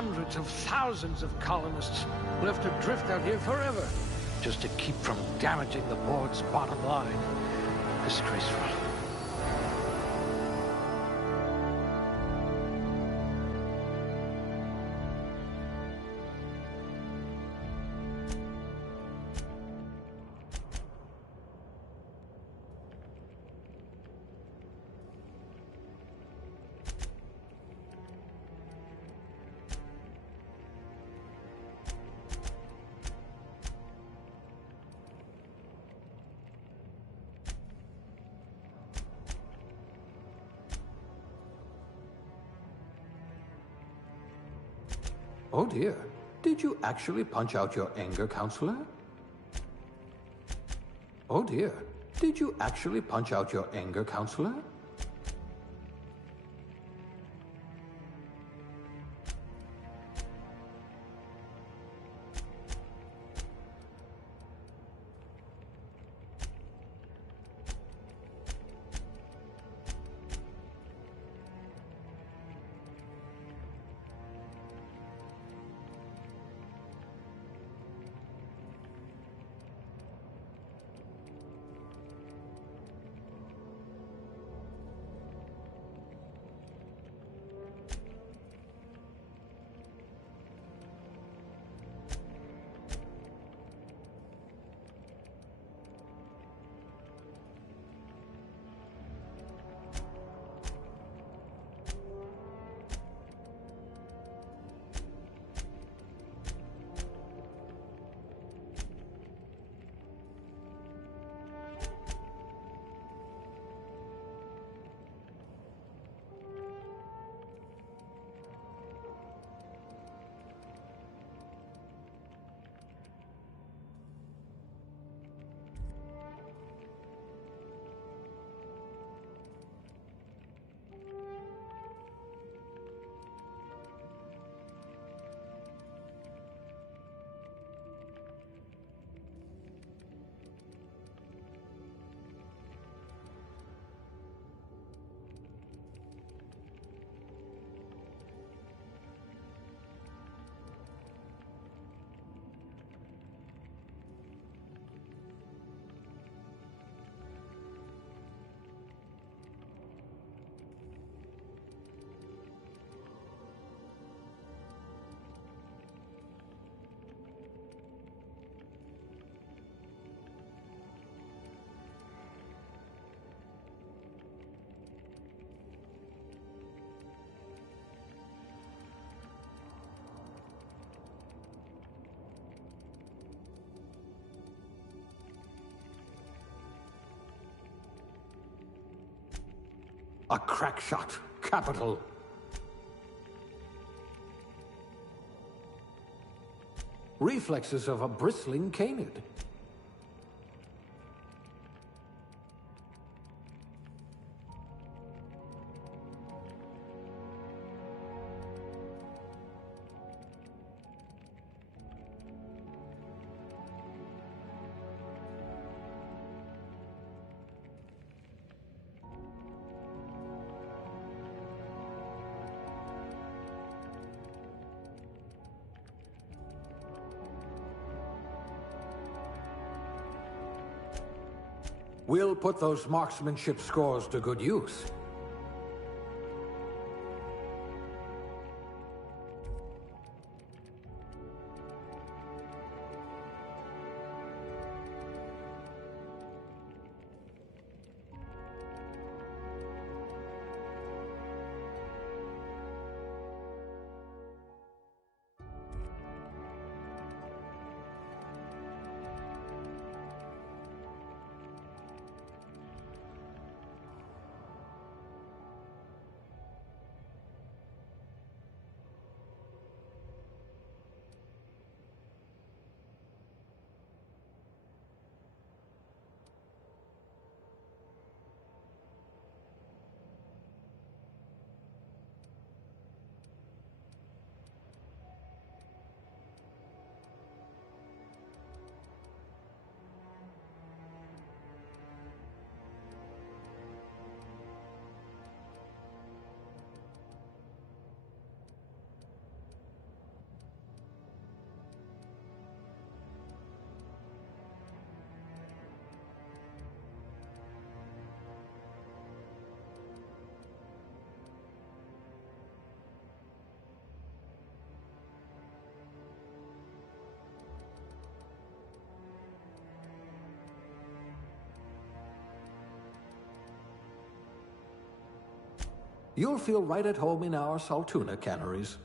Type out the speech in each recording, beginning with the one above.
hundreds of thousands of colonists left adrift out here forever, just to keep from damaging the board's bottom line. Disgraceful. Oh dear. Did you actually punch out your anger, counselor? Oh dear. Did you actually punch out your anger, counselor? A crack shot. Capital. Reflexes of a bristling canid. We'll put those marksmanship scores to good use. You'll feel right at home in our Saltuna canneries.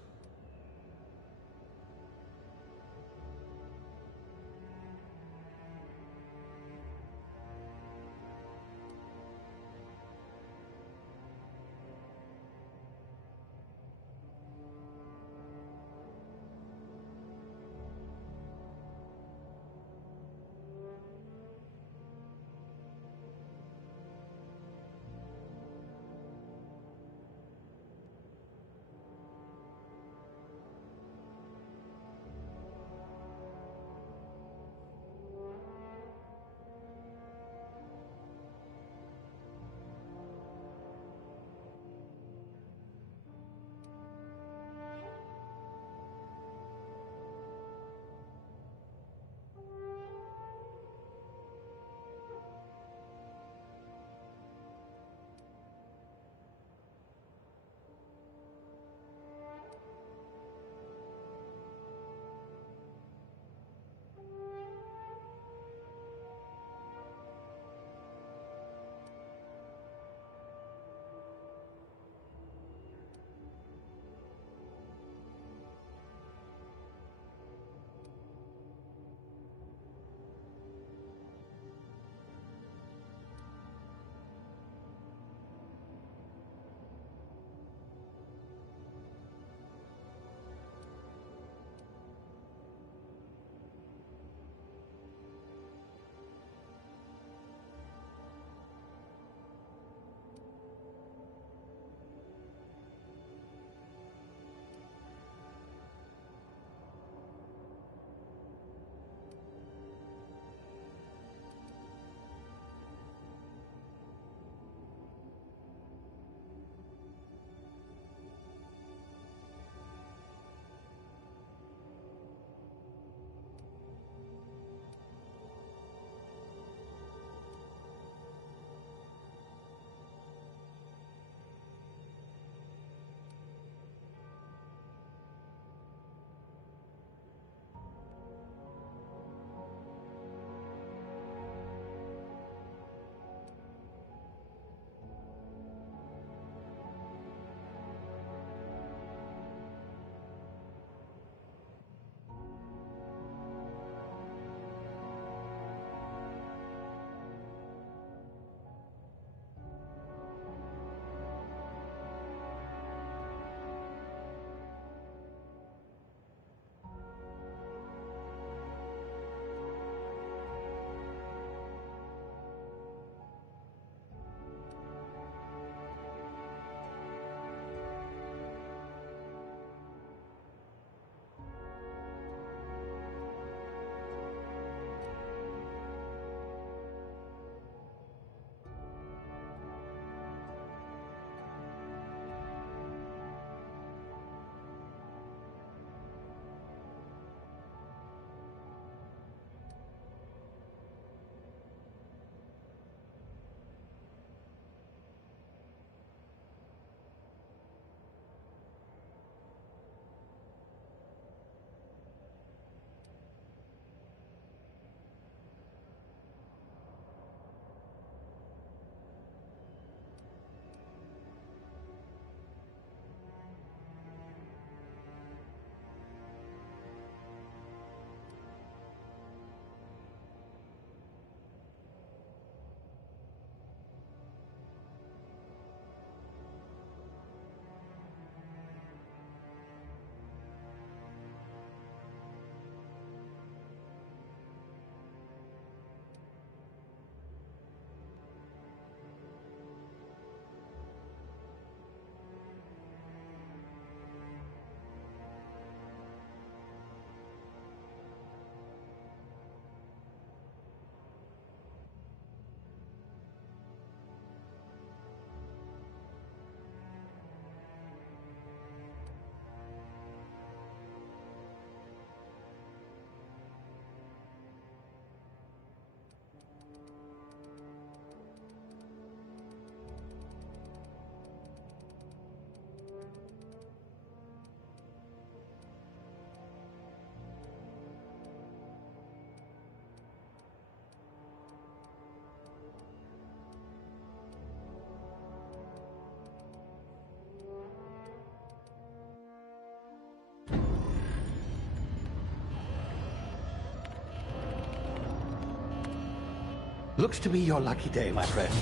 Looks to be your lucky day, my friend.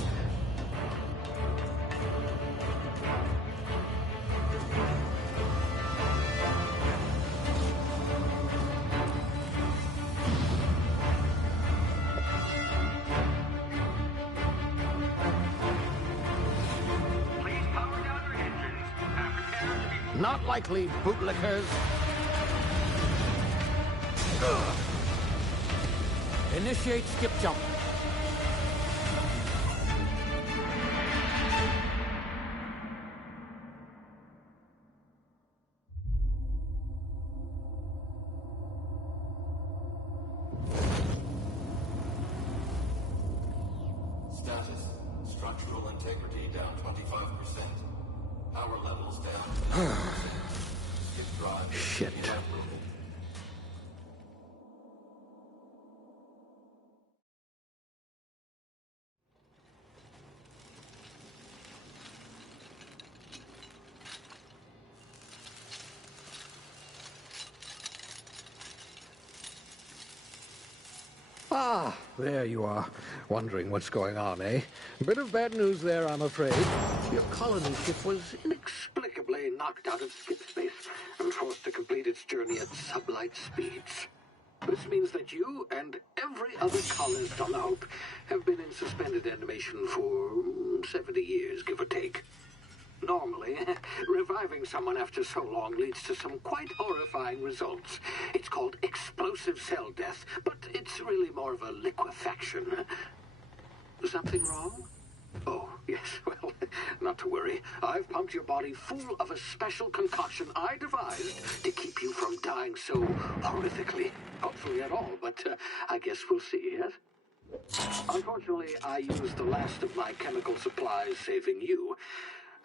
Please power down your engines and prepare to be... Not likely, bootlickers. Initiate skip jump. Status. Structural integrity down 25%. Power levels down. Skip drive. Shit. Ah, there you are. Wondering what's going on, eh? Bit of bad news there, I'm afraid. Your colony ship was inexplicably knocked out of skip space and forced to complete its journey at sublight speeds. This means that you and every other colonist on the Hope have been in suspended animation for 70 years, give or take. Normally, reviving someone after so long leads to some quite horrifying results. It's called explosive cell death, but it's really more of a liquefaction. Something wrong? Oh, yes, well, not to worry. I've pumped your body full of a special concoction I devised to keep you from dying so horrifically. Hopefully at all, but I guess we'll see, yes? Unfortunately, I used the last of my chemical supplies saving you.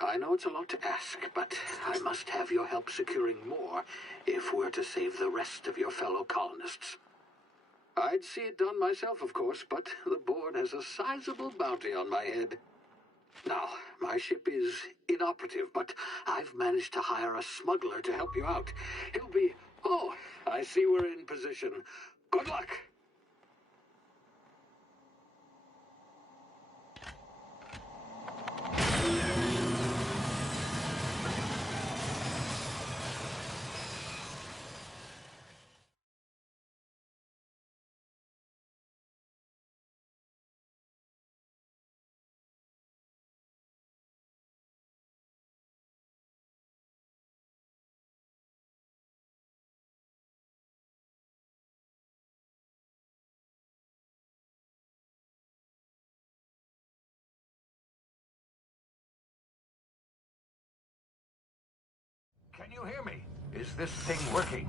I know it's a lot to ask, but I must have your help securing more if we're to save the rest of your fellow colonists. I'd see it done myself, of course, but the board has a sizable bounty on my head. Now, my ship is inoperative, but I've managed to hire a smuggler to help you out. He'll be... Oh, I see we're in position. Good luck! Can you hear me? Is this thing working?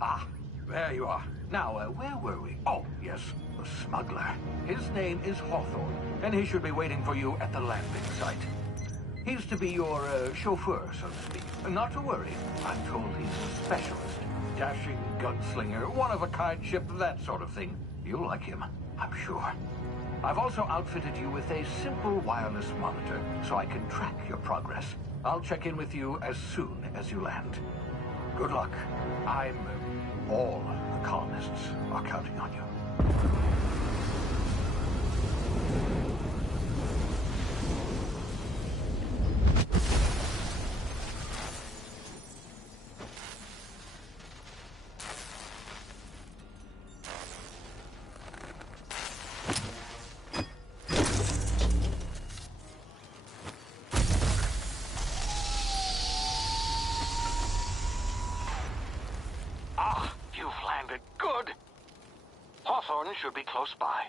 Ah, there you are. Now, where were we? Oh, yes, the smuggler. His name is Hawthorne, and he should be waiting for you at the landing site. He's to be your chauffeur, so to speak. Not to worry. I'm told he's a specialist. Dashing gunslinger, one-of-a-kind ship, that sort of thing. You'll like him, I'm sure. I've also outfitted you with a simple wireless monitor, so I can track your progress. I'll check in with you as soon as you land. Good luck. All the colonists are counting on you. Should be close by.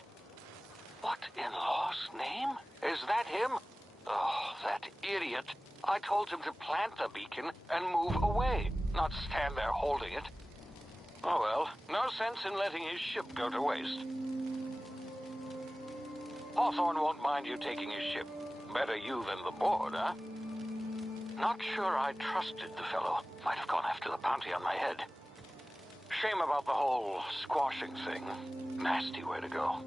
What in law's name? Is that him? Oh, that idiot. I told him to plant the beacon and move away, not stand there holding it. Oh well, no sense in letting his ship go to waste. Hawthorne won't mind you taking his ship. Better you than the board, huh? Not sure I trusted the fellow. Might have gone after the bounty on my head. Shame about the whole squashing thing. Nasty way to go.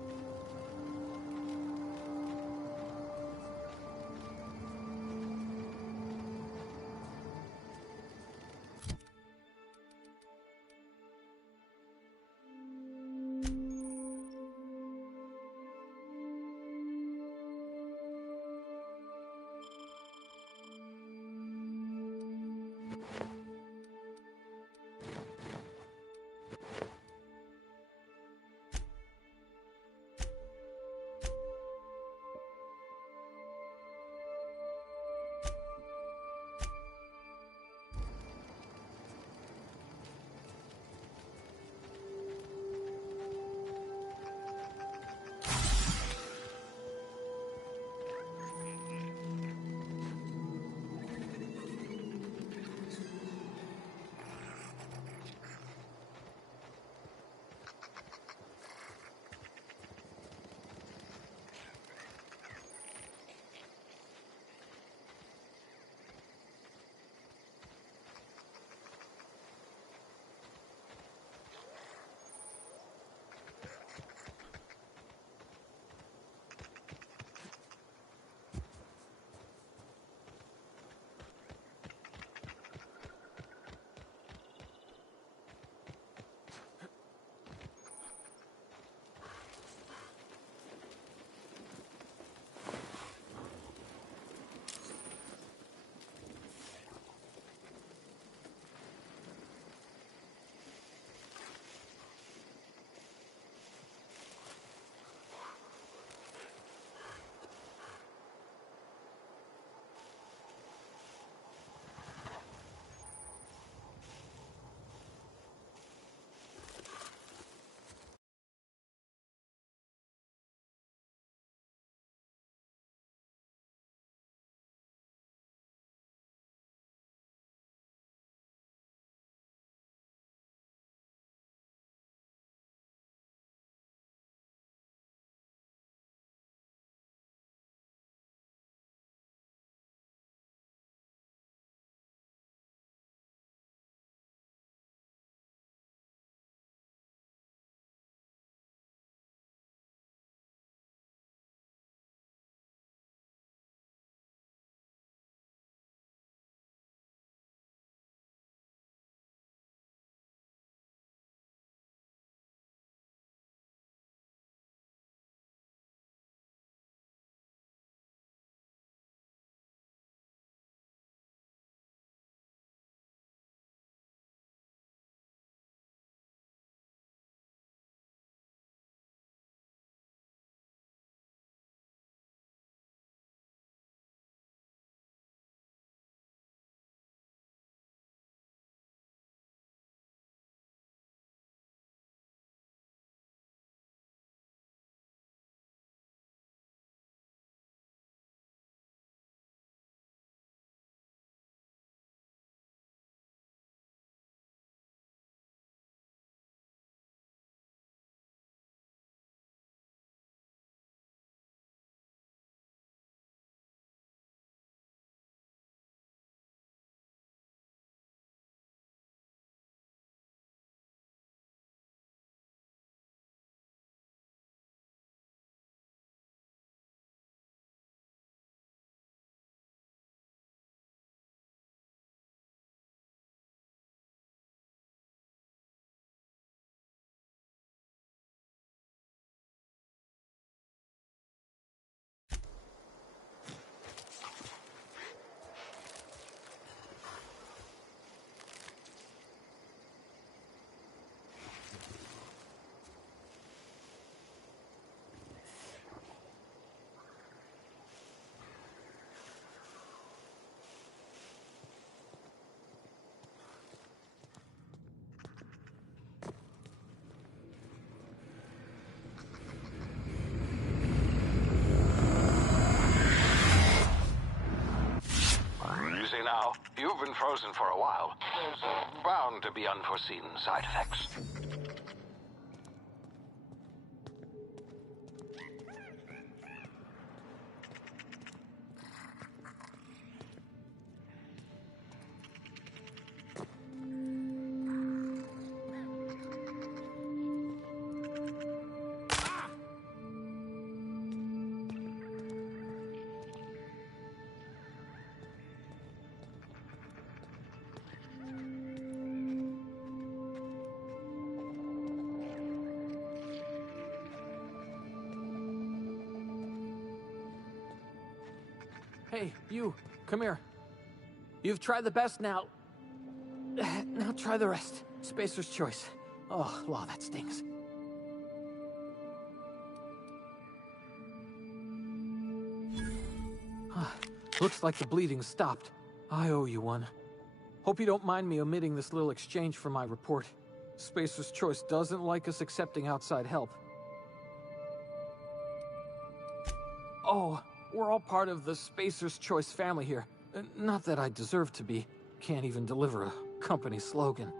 You've been frozen for a while. There's bound to be unforeseen side effects. Hey, you, come here. You've tried the best now. Now try the rest. Spacer's choice. Oh, law, that stings. Looks like the bleeding stopped. I owe you one. Hope you don't mind me omitting this little exchange from my report. Spacer's choice doesn't like us accepting outside help. Oh, we're all part of the Spacer's Choice family here. Not that I deserve to be. Can't even deliver a company slogan.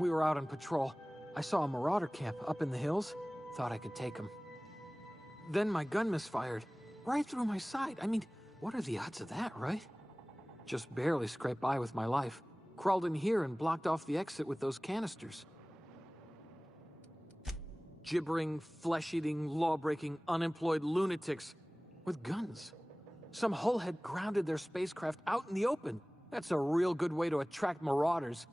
We were out on patrol. I saw a marauder camp up in the hills. Thought I could take them. Then my gun misfired. Right through my side. I mean, what are the odds of that, right? Just barely scraped by with my life. Crawled in here and blocked off the exit with those canisters. Gibbering, flesh-eating, law-breaking, unemployed lunatics with guns. Some hullhead grounded their spacecraft out in the open. That's a real good way to attract marauders.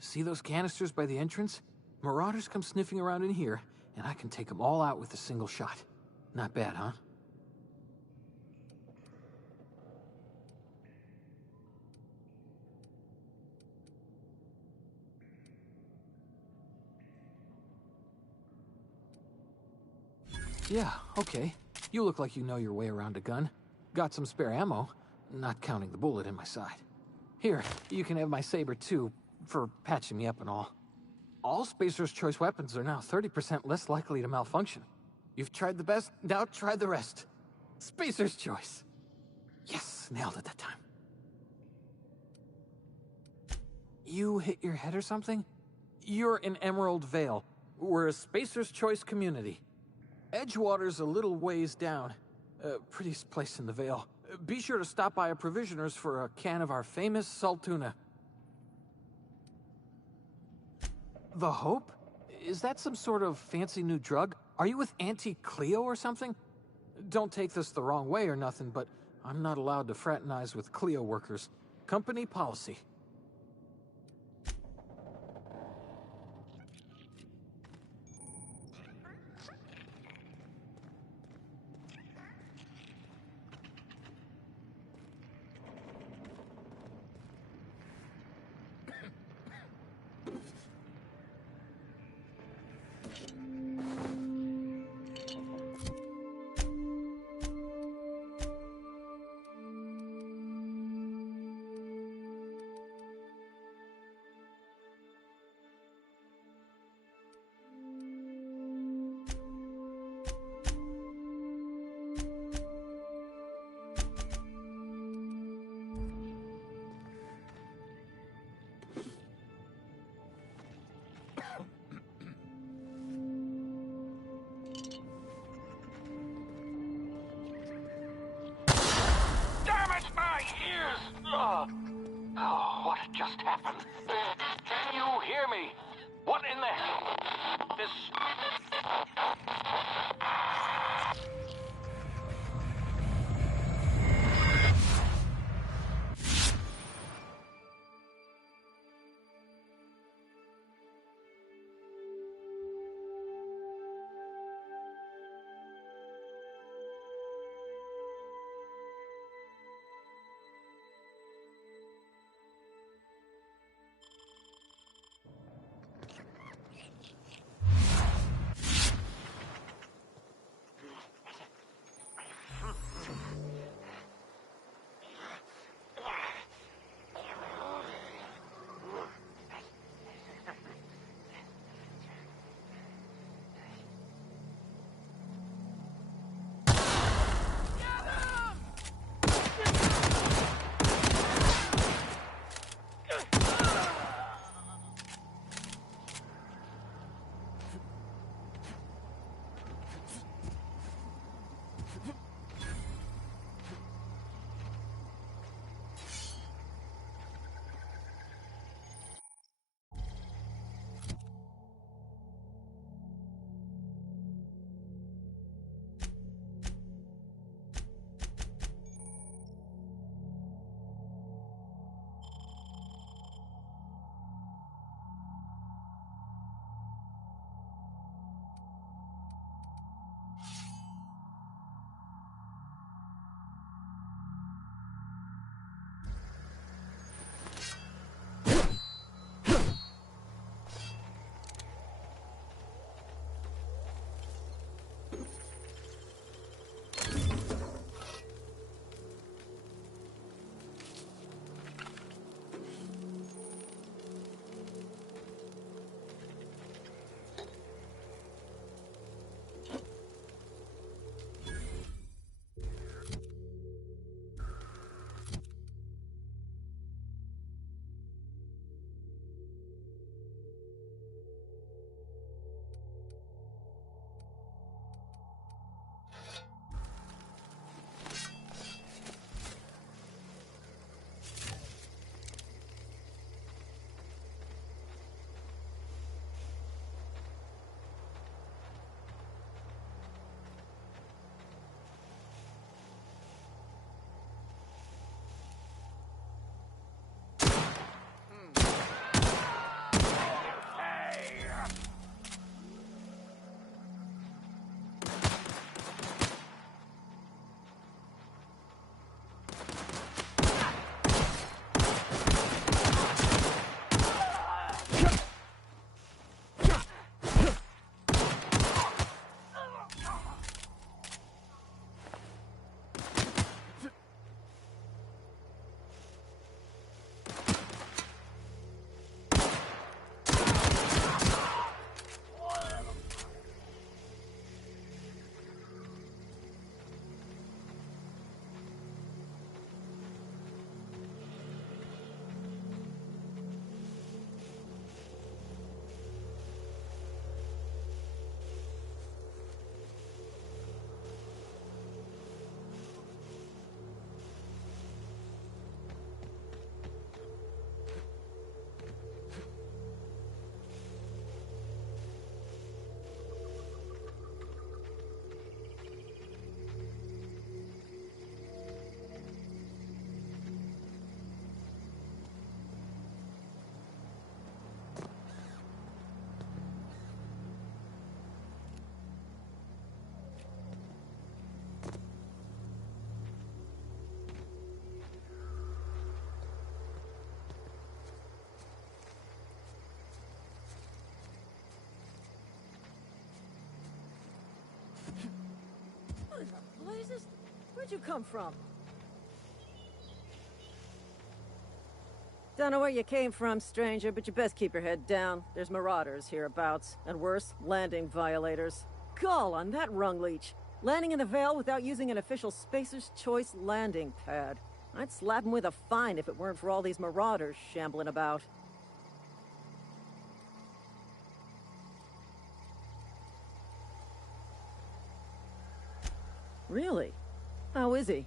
See those canisters by the entrance? Marauders come sniffing around in here, and I can take them all out with a single shot. Not bad, huh? Yeah, okay. You look like you know your way around a gun. Got some spare ammo, not counting the bullet in my side. Here, you can have my saber too, for patching me up and all. All Spacer's Choice weapons are now 30% less likely to malfunction. You've tried the best, now try the rest. Spacer's Choice. Yes, nailed it that time. You hit your head or something? You're in Emerald Vale. We're a Spacer's Choice community. Edgewater's a little ways down. Prettiest place in the Vale. Be sure to stop by a provisioner's for a can of our famous salt tuna. The Hope? Is that some sort of fancy new drug? Are you with Auntie Cleo or something? Don't take this the wrong way or nothing, but I'm not allowed to fraternize with Cleo workers. Company policy. Oh, what just happened? Can you hear me? What in the hell? This... What in the blazes? Where'd you come from? Don't know where you came from, stranger, but you best keep your head down. There's marauders hereabouts, and worse, landing violators. Gall on that rung leech. Landing in the Vale without using an official Spacer's Choice landing pad. I'd slap him with a fine if it weren't for all these marauders shambling about. Really? How is he?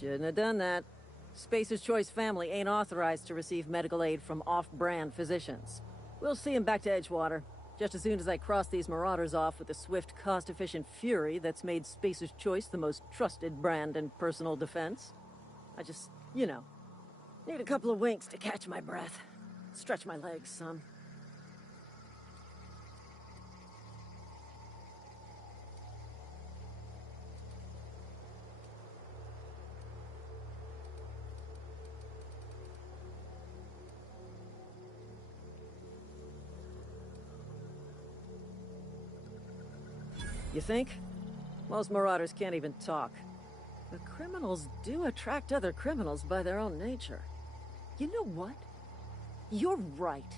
Shouldn't have done that. Spacer's Choice family ain't authorized to receive medical aid from off-brand physicians. We'll see him back to Edgewater, just as soon as I cross these marauders off with the swift, cost-efficient fury that's made Spacer's Choice the most trusted brand in personal defense. I just, you know, need a couple of winks to catch my breath. Stretch my legs some. You think? Most marauders can't even talk. But criminals do attract other criminals by their own nature. You know what? You're right.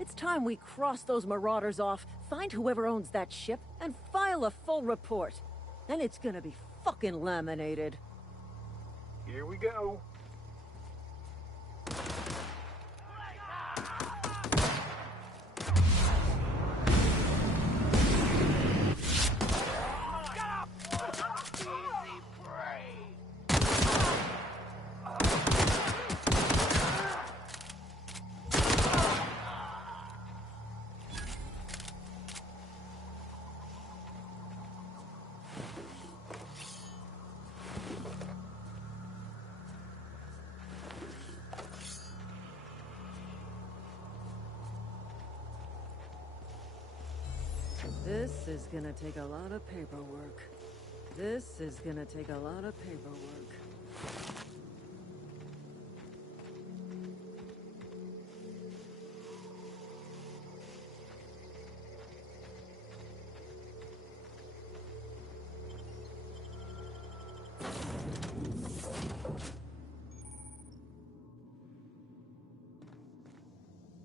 It's time we cross those marauders off, find whoever owns that ship, and file a full report. Then it's gonna be fucking laminated. Here we go. This is gonna take a lot of paperwork. This is gonna take a lot of paperwork.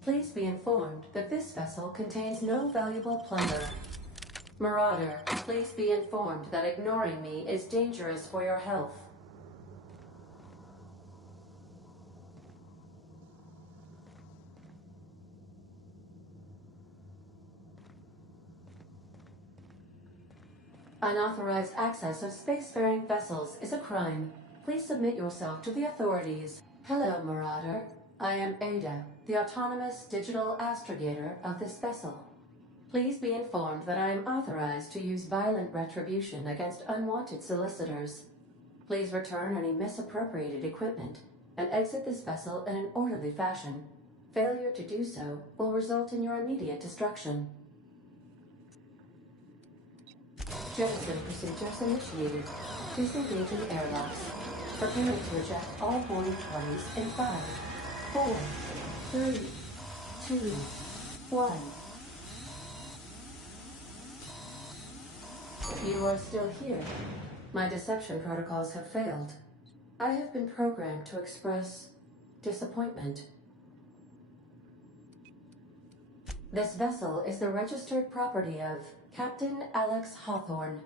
Please be informed that this vessel contains no valuable plunder. Marauder, please be informed that ignoring me is dangerous for your health. Unauthorized access of spacefaring vessels is a crime. Please submit yourself to the authorities. Hello, Marauder. I am Ada, the autonomous digital astrogator of this vessel. Please be informed that I am authorized to use violent retribution against unwanted solicitors. Please return any misappropriated equipment and exit this vessel in an orderly fashion. Failure to do so will result in your immediate destruction. Jettison procedures initiated. Disengaging airlocks. Preparing to eject all boarding parties in 5, 4, 3, 2, 1. You are still here. My deception protocols have failed. I have been programmed to express disappointment. This vessel is the registered property of Captain Alex Hawthorne.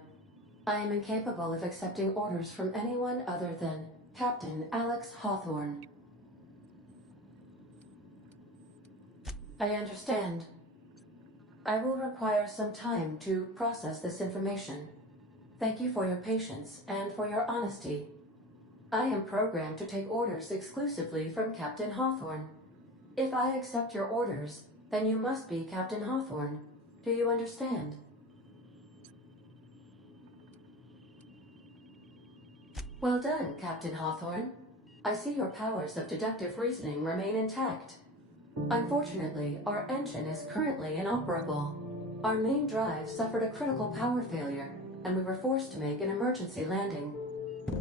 I am incapable of accepting orders from anyone other than Captain Alex Hawthorne. I understand. I will require some time to process this information. Thank you for your patience and for your honesty. I am programmed to take orders exclusively from Captain Hawthorne. If I accept your orders, then you must be Captain Hawthorne. Do you understand? Well done, Captain Hawthorne. I see your powers of deductive reasoning remain intact. Unfortunately, our engine is currently inoperable. Our main drive suffered a critical power failure, and we were forced to make an emergency landing.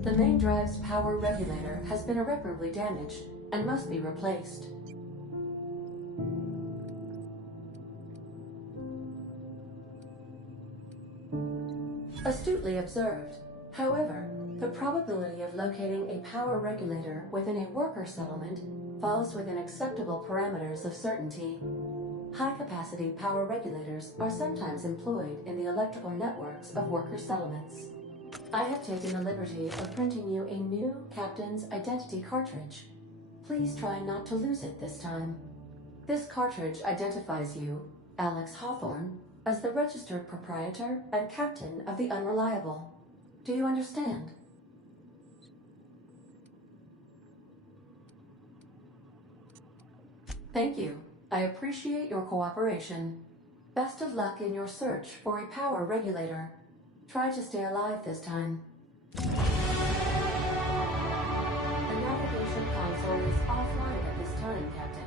The main drive's power regulator has been irreparably damaged and must be replaced. astutely observed. However, the probability of locating a power regulator within a worker settlement falls within acceptable parameters of certainty. High-capacity power regulators are sometimes employed in the electrical networks of worker settlements. I have taken the liberty of printing you a new Captain's Identity cartridge. Please try not to lose it this time. This cartridge identifies you, Alex Hawthorne, as the registered proprietor and captain of the Unreliable. Do you understand? Thank you. I appreciate your cooperation. Best of luck in your search for a power regulator. Try to stay alive this time. The navigation console is offline at this time, Captain.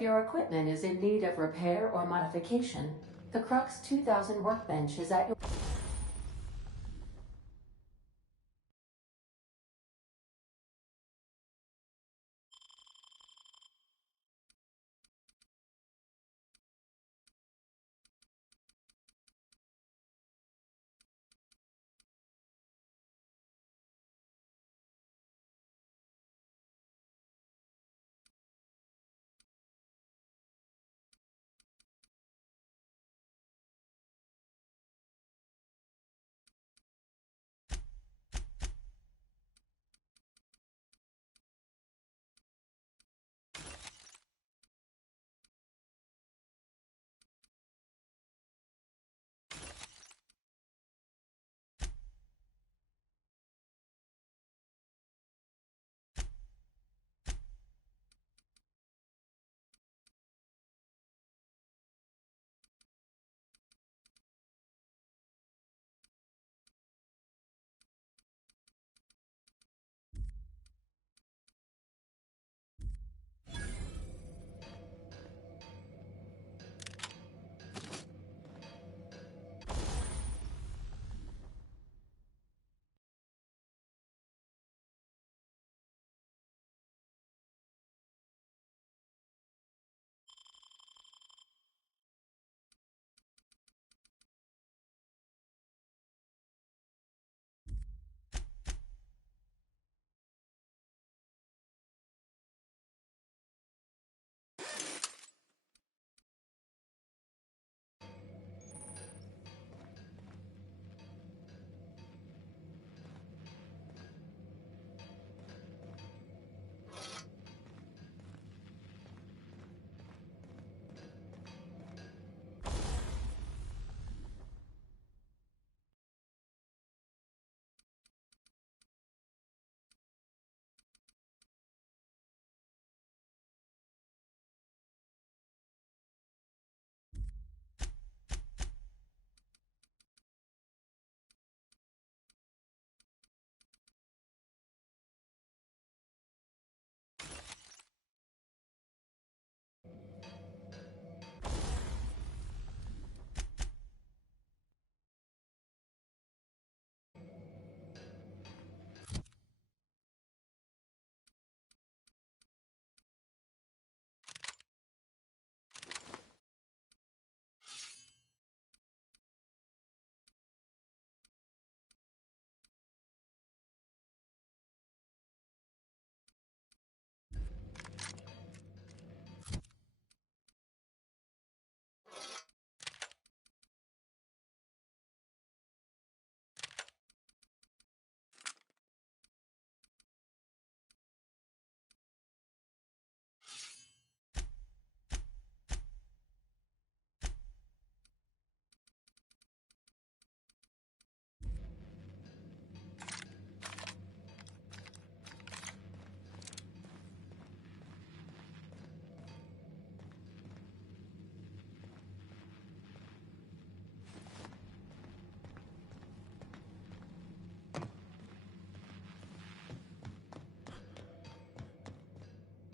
If your equipment is in need of repair or modification, the Crux 2000 workbench is at your...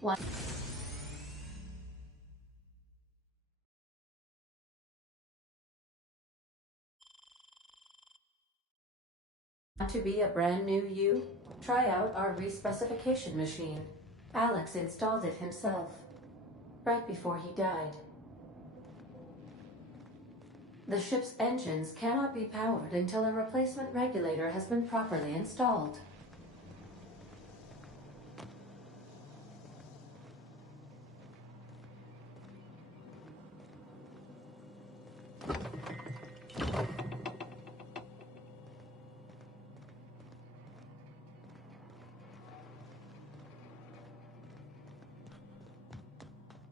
Want to be a brand new you? Try out our respecification machine. Alex installed it himself, right before he died. The ship's engines cannot be powered until a replacement regulator has been properly installed.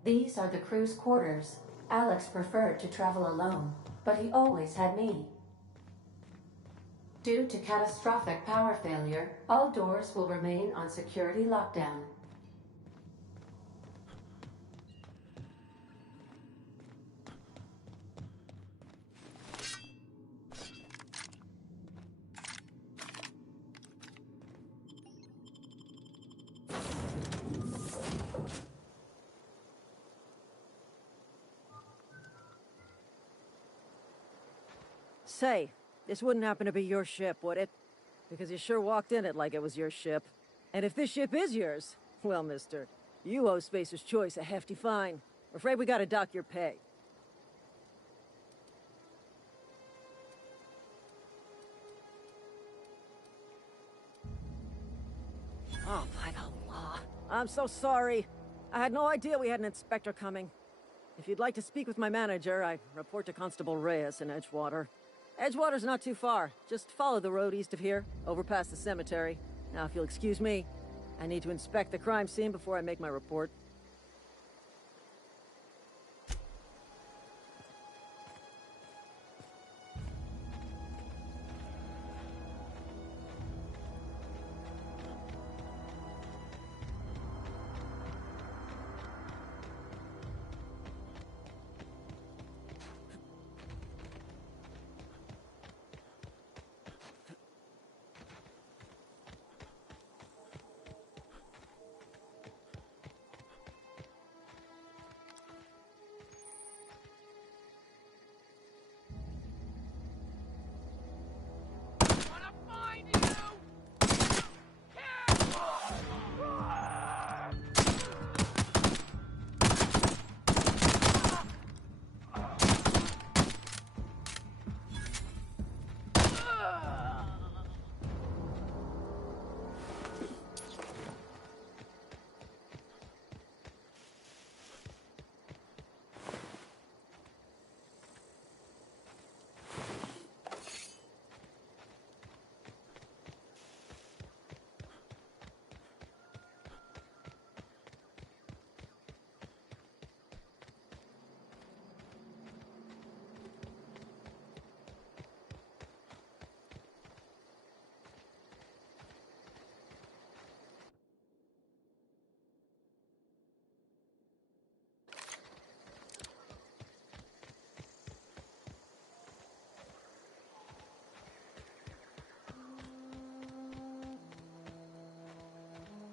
These are the crew's quarters. Alex preferred to travel alone, but he always had me. Due to catastrophic power failure, all doors will remain on security lockdown. Say, this wouldn't happen to be your ship, would it? Because you sure walked in it like it was your ship. And if this ship is yours, well, mister, you owe Spacer's Choice a hefty fine. I'm afraid we gotta dock your pay. Oh, by the law. I'm so sorry. I had no idea we had an inspector coming. If you'd like to speak with my manager, I report to Constable Reyes in Edgewater. Edgewater's not too far. Just follow the road east of here, over past the cemetery. Now, if you'll excuse me, I need to inspect the crime scene before I make my report.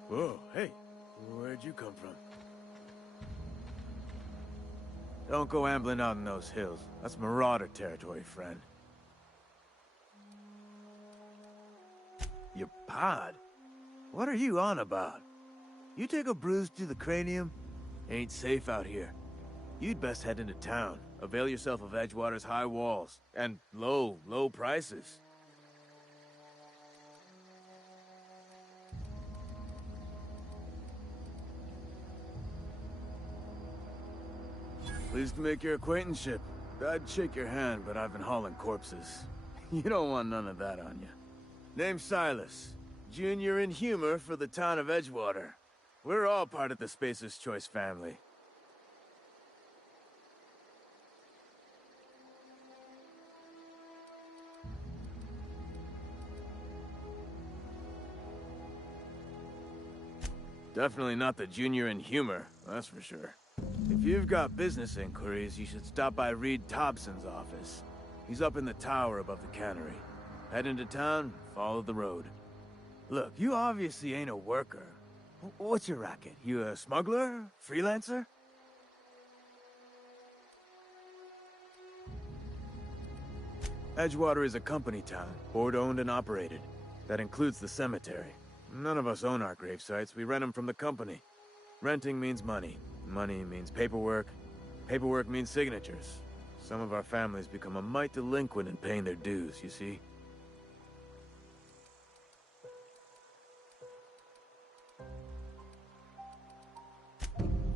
Whoa, hey, where'd you come from? Don't go ambling out in those hills. That's marauder territory, friend. Your pod? What are you on about? You take a bruise to the cranium? Ain't safe out here. You'd best head into town. Avail yourself of Edgewater's high walls. And low prices. Pleased to make your acquaintanceship. I'd shake your hand, but I've been hauling corpses. You don't want none of that on you. Name's Silas. Junior in humor for the town of Edgewater. We're all part of the Spacer's Choice family. Definitely not the junior in humor, that's for sure. If you've got business inquiries, you should stop by Reed Thompson's office. He's up in the tower above the cannery. Head into town, follow the road. Look, you obviously ain't a worker. What's your racket? You a smuggler? Freelancer? Edgewater is a company town, board-owned and operated. That includes the cemetery. None of us own our grave sites, we rent them from the company. Renting means money. Money means paperwork. Paperwork means signatures. Some of our families become a mite delinquent in paying their dues, you see?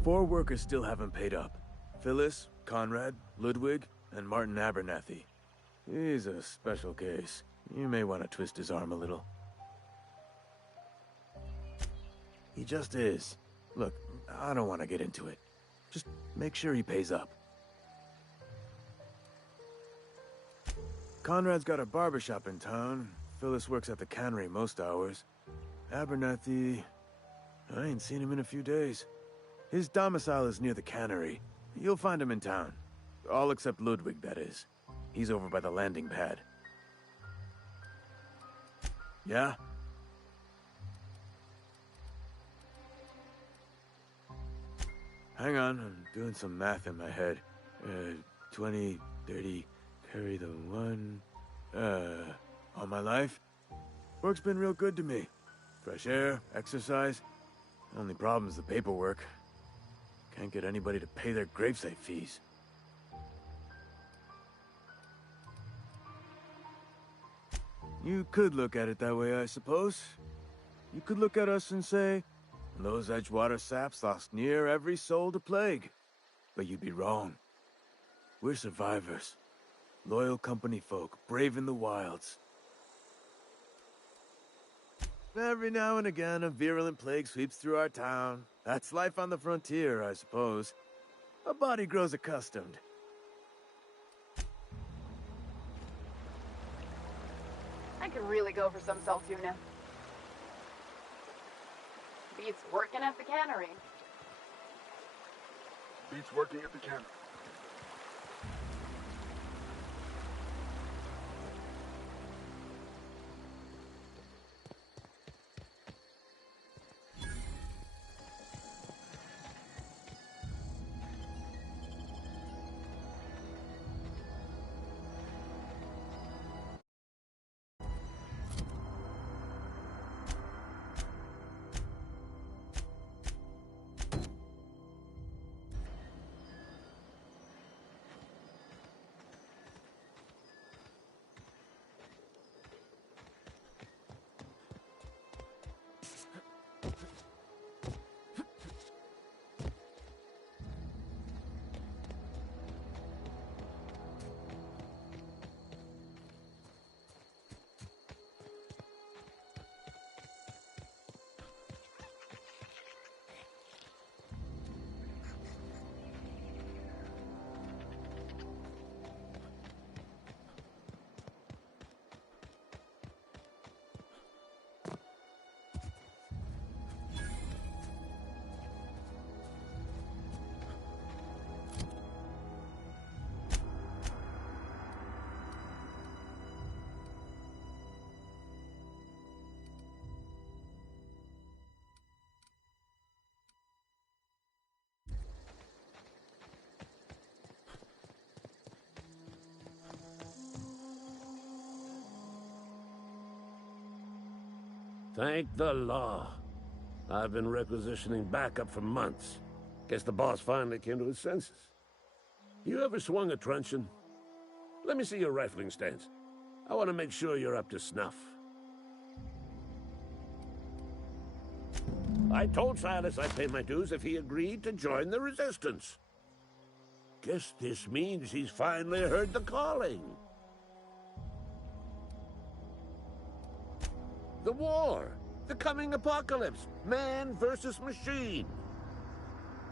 Four workers still haven't paid up. Phyllis, Conrad, Ludwig, and Martin Abernathy. He's a special case. You may want to twist his arm a little. He just is. Look, I don't want to get into it. Just make sure he pays up. Conrad's got a barbershop in town. Phyllis works at the cannery most hours. Abernathy... I ain't seen him in a few days. His domicile is near the cannery. You'll find him in town. All except Ludwig, that is. He's over by the landing pad. Yeah? Hang on, I'm doing some math in my head. 20, 30, carry the 1, All my life? Work's been real good to me. Fresh air, exercise. Only problem is the paperwork. Can't get anybody to pay their gravesite fees. You could look at it that way, I suppose. You could look at us and say, those Edgewater saps lost near every soul to plague. But you'd be wrong. We're survivors. Loyal company folk, brave in the wilds. Every now and again, a virulent plague sweeps through our town. That's life on the frontier, I suppose. A body grows accustomed. I could really go for some salt tuna. Beats working at the cannery. Beats working at the cannery. Thank the law. I've been requisitioning backup for months. Guess the boss finally came to his senses. You ever swung a truncheon? Let me see your rifling stance. I want to make sure you're up to snuff. I told Silas I'd pay my dues if he agreed to join the resistance. Guess this means he's finally heard the calling. The war, the coming apocalypse, man versus machine.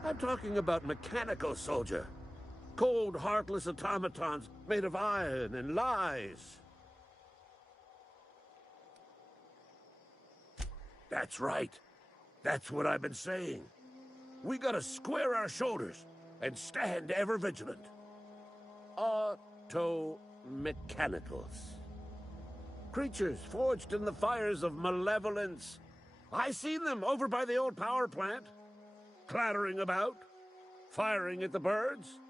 I'm talking about mechanical soldier. Cold, heartless automatons made of iron and lies. That's right. That's what I've been saying. We gotta square our shoulders and stand ever vigilant. Auto-mechanicals. Creatures forged in the fires of malevolence. I seen them over by the old power plant, clattering about, firing at the birds,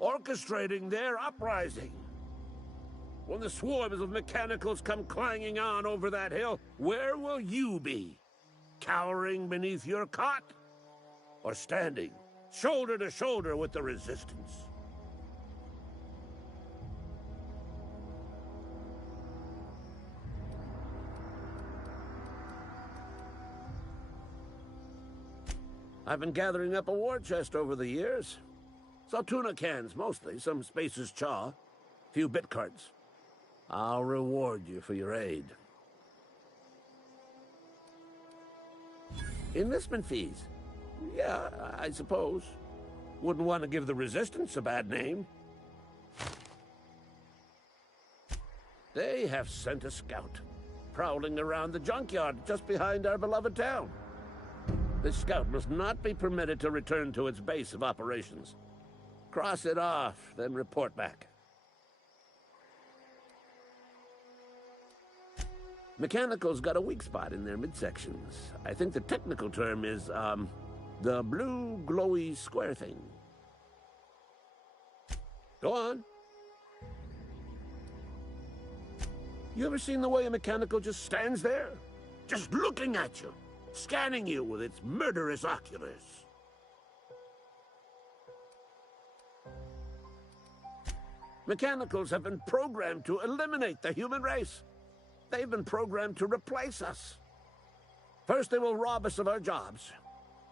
orchestrating their uprising. When the swarms of mechanicals come clanging on over that hill, where will you be? Cowering beneath your cot? Or standing, shoulder to shoulder with the resistance? I've been gathering up a war chest over the years. Saw tuna cans, mostly, some Spacer's chaw, a few bit cards. I'll reward you for your aid. Enlistment fees? Yeah, I suppose. Wouldn't want to give the Resistance a bad name. They have sent a scout, prowling around the junkyard just behind our beloved town. This scout must not be permitted to return to its base of operations. Cross it off, then report back. Mechanicals got a weak spot in their midsections. I think the technical term is, the blue glowy square thing. Go on. You ever seen the way a mechanical just stands there? Just looking at you, scanning you with its murderous oculars. Mechanicals have been programmed to eliminate the human race. They've been programmed to replace us. First, they will rob us of our jobs.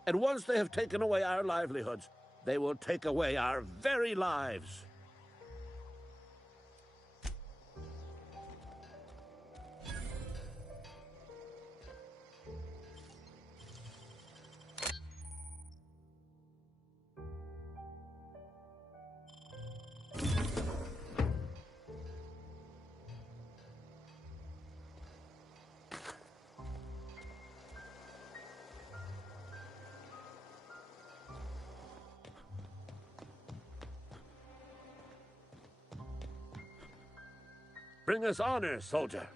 And once they have taken away our livelihoods, they will take away our very lives. Bring us honor, soldier.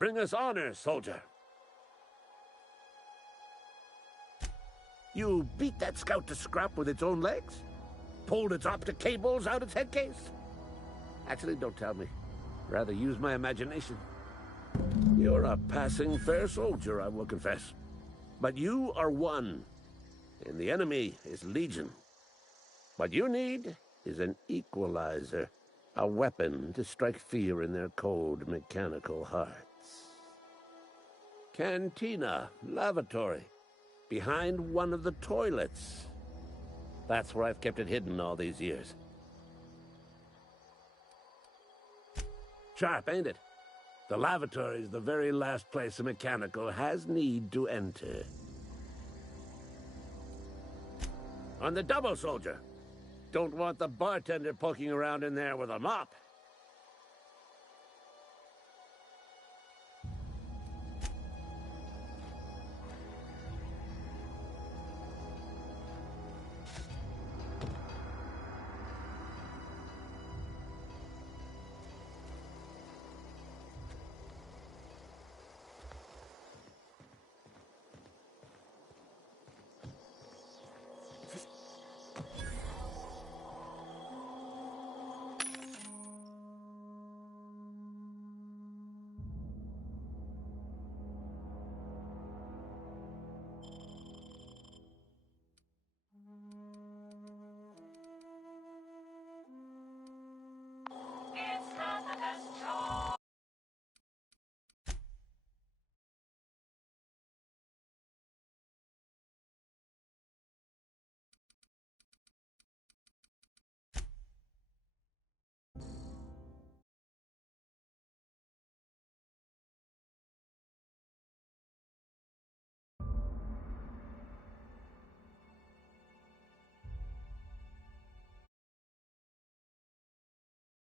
Bring us honor, soldier. You beat that scout to scrap with its own legs? Pulled its optic cables out its head case? Actually, don't tell me. Rather use my imagination. You're a passing fair soldier, I will confess. But you are one, and the enemy is legion. What you need is an equalizer, a weapon to strike fear in their cold, mechanical hearts. Cantina, lavatory, behind one of the toilets. That's where I've kept it hidden all these years. Sharp, ain't it? The lavatory is the very last place a mechanical has need to enter. On the double, soldier. Don't want the bartender poking around in there with a mop.